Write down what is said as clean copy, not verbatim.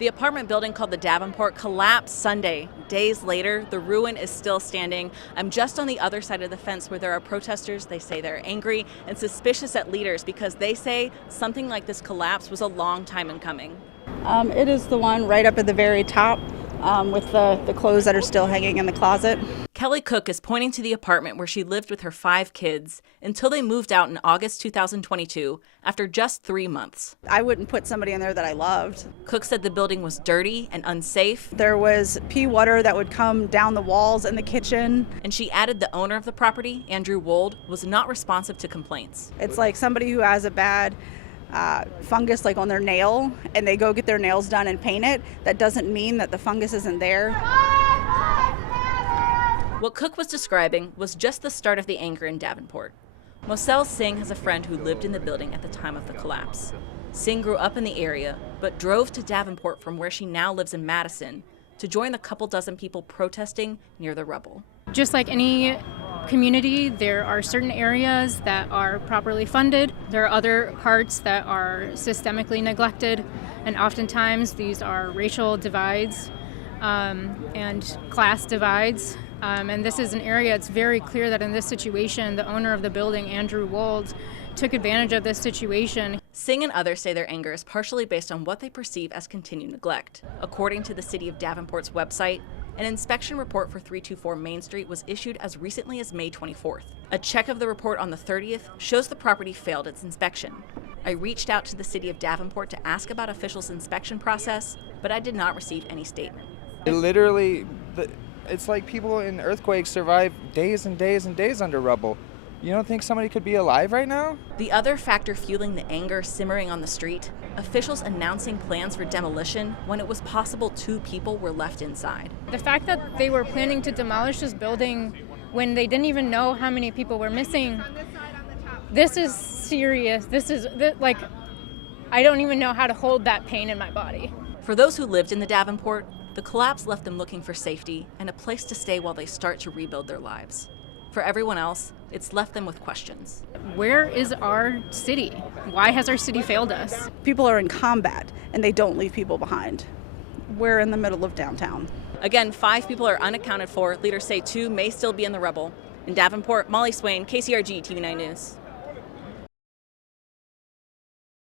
The apartment building called the Davenport collapsed Sunday. Days later, the ruin is still standing. I'm just on the other side of the fence where there are protesters. They say they're angry and suspicious at leaders because they say something like this collapse was a long time in coming. It is the one right up at the very top with the clothes that are still hanging in the closet. Kelly Cook is pointing to the apartment where she lived with her 5 kids until they moved out in August 2022 after just 3 months. I wouldn't put somebody in there that I loved. Cook said the building was dirty and unsafe. There was pea water that would come down the walls in the kitchen. And she added the owner of the property, Andrew Wold, was not responsive to complaints. It's like somebody who has a bad fungus like on their nail and they go get their nails done and paint it. That doesn't mean that the fungus isn't there. What Cook was describing was just the start of the anger in Davenport. Moselle Singh has a friend who lived in the building at the time of the collapse. Singh grew up in the area, but drove to Davenport from where she now lives in Madison to join the couple dozen people protesting near the rubble. Just like any community, there are certain areas that are properly funded. There are other parts that are systemically neglected, and oftentimes these are racial divides and class divides. And this is an area, it's very clear that in this situation, the owner of the building, Andrew Wold, took advantage of this situation. Singh and others say their anger is partially based on what they perceive as continued neglect. According to the City of Davenport's website, an inspection report for 324 Main Street was issued as recently as May 24th. A check of the report on the 30th shows the property failed its inspection. I reached out to the City of Davenport to ask about officials' inspection process, but I did not receive any statement. It's like people in earthquakes survive days and days and days under rubble. You don't think somebody could be alive right now? The other factor fueling the anger simmering on the street, officials announcing plans for demolition when it was possible 2 people were left inside. The fact that they were planning to demolish this building when they didn't even know how many people were missing, this is serious. Like, I don't even know how to hold that pain in my body. For those who lived in the Davenport, the collapse left them looking for safety and a place to stay while they start to rebuild their lives. For everyone else, it's left them with questions. Where is our city? Why has our city failed us? People are in combat and they don't leave people behind. We're in the middle of downtown. Again, 5 people are unaccounted for. Leaders say 2 may still be in the rubble. In Davenport, Mollie Swayne, KCRG TV 9 News.